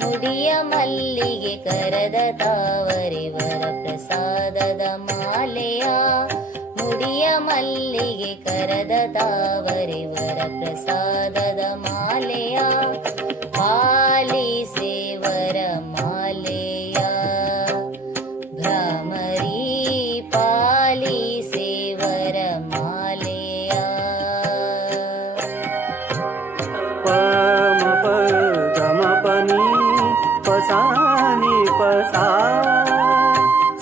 ಮುಡಿಯ ಮಲ್ಲಿಗೆ ಕರದ ತಾವರೆ ವರ ಪ್ರಸಾದದ ಮಾಲೆಯ ಮುಡಿಯ ಮಲ್ಲಿಗೆ ಕರದ ತಾವರೆ ವರ ಪ್ರಸಾದದ ಮಾಲೆಯ ಪಾಲಿಸೆ ವರ ಮಾಲೆಯ ಭ್ರಮರಿ ಪಾಲಿಸೆ ವರ ಮಾಲೆಯ ಪಮ ಪ ಗಮ ಪನಿ ಪಸಾನಿ ಪಸಾ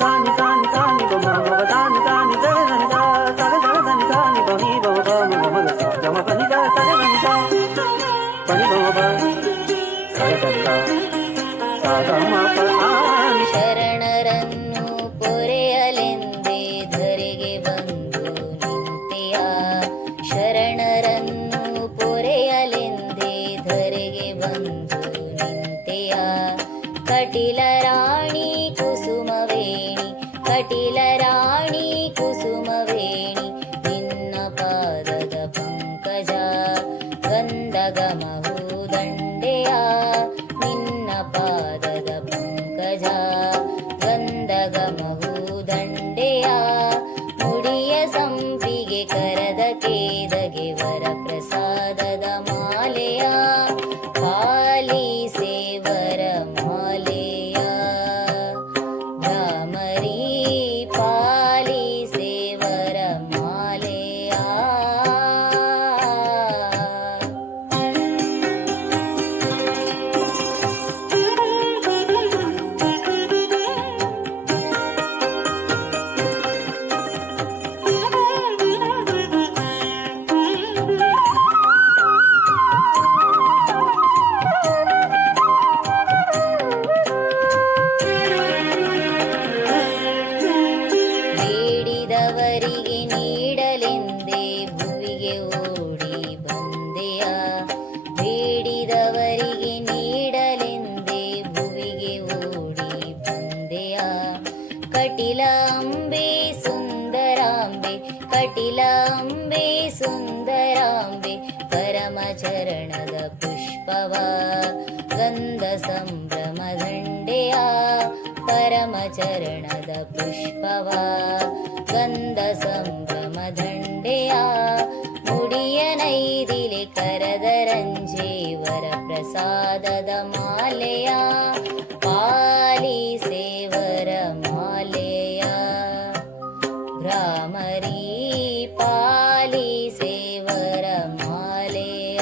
ಸಾನಿ ಸಾನಿ ಸಾನಿ ಗಮ ಗಮ ಸಾನಿ ಸಾನಿ ಗ ಸನಿ ಸಾ ಸಗ ಗ ಸನಿ ಸಾನಿ ಗಮಿ ಗಮ ಗಮ ಗಮ ಗ ಸಾ ಗಮ ಪನಿ ಗ ಸಗ ಗನಿ ಸಾ ಪನಿ ಗಮ ಪ ಸಗ ಸನಿ ಸಾ ಸಾ ಗಮ ಪ ಸಾನಿ ಶರಣರನ್ನು ಪೊರೆಯಲೆಂದೇ ಧರೆಗೆ ಬಂದು ನಿಂತೆಯ ಶರಣರನ್ನು ಪೊರೆಯಲೆಂದೇ ಧರೆಗೆ ಬಂದು ನಿಂತೆಯ ಕಟಿಲ ರಾಣಿ ಕುಸುಮವೇಣಿ ಕಟಿಲ ರಾಣಿ ಕುಸುಮವೇಣಿ ನಿನ್ನ ಪಾದದ ಪಂಕಜ ಗಂಧಗಮಹೂದಂಡೆಯ ನಿನ್ನ ಪಾದದ ಪಂಕಜ ಗಂಧಗಮಹೂದಂಡೆಯ ಮುಡಿಯ ಸಂಪಿಗೆ ಕರದ ಕೇದಗೆ ವರ ಪ್ರಸಾದದ ಮಾಲೆಯ ಪಾಲಿಸೆ ವರ ಮಾಲೆಯ ಭ್ರಮರಿ ಪಾಲಿಸೆ ವರ ಮಾಲೆಯ ಬೇಡಿದವರಿಗೆ ನೀಡಲೆಂದೇ ಭುವಿಗೆ ಓಡಿ ಬಂದೆಯ ಬೇಡಿದವರಿಗೆ ನೀಡಲೆಂದೇ ಭುವಿಗೆ ಓಡಿ ಬಂದೆಯ ಕಟಿಲ ಅಂಬೆ ಸುಂದರಾಂಬೆ ಕಟಿಲ ಅಂಬೆ ಸುಂದರಾಂಬೆ ಪರಮ ಚರಣದ ಪುಷ್ಪವ ಗಂಧ ಸಂಭ್ರಮ ದಂಡೆಯ ಪರಮ ಚರಣದ ಪುಷ್ಪವ ಗಂಧ ಸಂಭ್ರಮ ದಂಡೆಯ ಮುಡಿಯ ನೈದಿಲೆ ಕರದ ರಂಜೇವರ ಪ್ರಸಾದದ ಮಾಲೆಯ ಪಾಲಿಸೆ ವರ ಮಾಲೆಯ ಭ್ರಮರಿ ಪಾಲಿಸೆ ವರ ಮಾಲೆಯ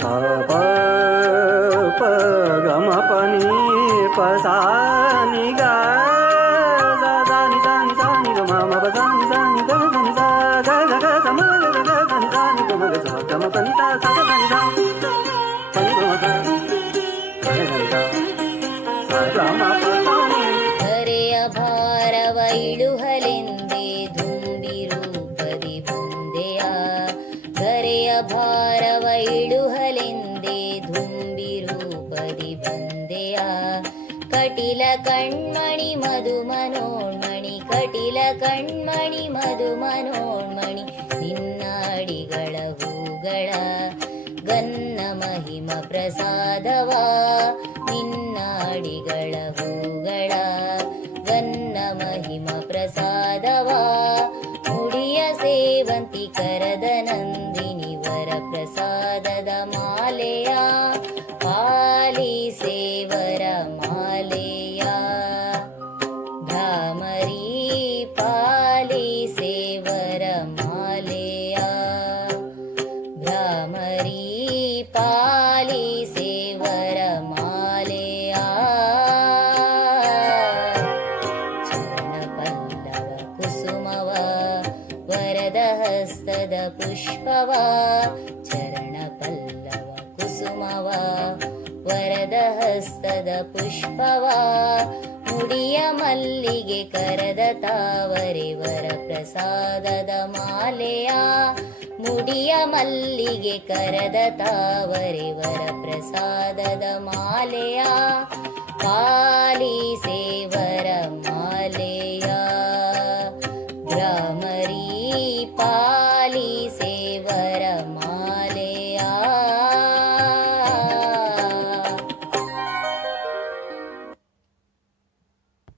ಸ ಪ ಪ ಗಮ ಪನಿ ಪಸಾನಿ ಗ ಸಾ ಸಾನಿ ಸಾನಿ ಸಾನಿ ಗ ಮ ಮ ಪ ಸಾನಿ ಸಾನಿ ಗ ಸನಿ ಸಾ ಗ ಗ ಗ ಸ ಮ ಗ ಗ ಗ ಸನಿ ಸಾನಿ ಗ ಮ ಗ ಸ ಗ ಮ ಪನಿ ಸಾ ಸ ಗ ಸನಿ ಸಾ ಪನಿ ಗ ಮ ಗ ಸ ಗ ಸನಿ ಸಾ ಸ ಗ ಮ ಪ ಸಾನಿ ಧರೆಯ ಭಾರವ ಇಳುಹಲೆಂದೇ ಧುಂಬಿರೂಪದಿ ಬಂದೆಯ ಧರೆಯ ಭಾರವ ಇಳುಹಲೆಂದೇ ಧುಂಬಿರೂಪದಿ ಬಂದೆಯ ಕಟಿಲ ಕಣ್ಮಣಿ ಮಧು ಮನೋನ್ಮಣಿ ಕಟಿಲ ಕಣ್ಮಣಿ ಮಧು ಮನೋನ್ಮಣಿ ನಿನ್ನ ಅಡಿಗಳ ಹೂಗಳ ಗನ್ನ ಮಹಿಮ ಪ್ರಸಾದವ ನಿನ್ನ ಅಡಿಗಳ ಹೂಗಳ ಗನ್ನ ಮಹಿಮ ಪ್ರಸಾದವ ಮುಡಿಯ ಸೇವಂತಿ ಕರದ ನಂದಿನಿ ವರ ಪ್ರಸಾದದ ಮಾಲೆಯ ಪಾಲಿಸೆ ವರ ಮಾಲೆಯ ಭ್ರಮರಿ ಪಾಲಿಸೆ ವರ ಮಾಲೆಯ ಭ್ರಮರಿ ಪಾಲಿಸೆ ವರ ಮಾಲೆಯ ಚರಣ ಪಲ್ಲವ ಕುಸುಮವ ವರದ ಹಸ್ತದ ಪುಷ್ಪವ ಚರಣ ಪಲ್ಲವ ಕುಸುಮವ ವರದ ಹಸ್ತದ ಪುಷ್ಪವ ಮುಡಿಯ ಮಲ್ಲಿಗೆ ಕರದ ತಾವರೆ ವರ ಪ್ರಸಾದದ ಮಾಲೆಯ ಮುಡಿಯ ಮಲ್ಲಿಗೆ ಕರದ ತಾವರೆ ವರ ಪ್ರಸಾದದ ಮಾಲೆಯ ಪಾಲಿಸೆ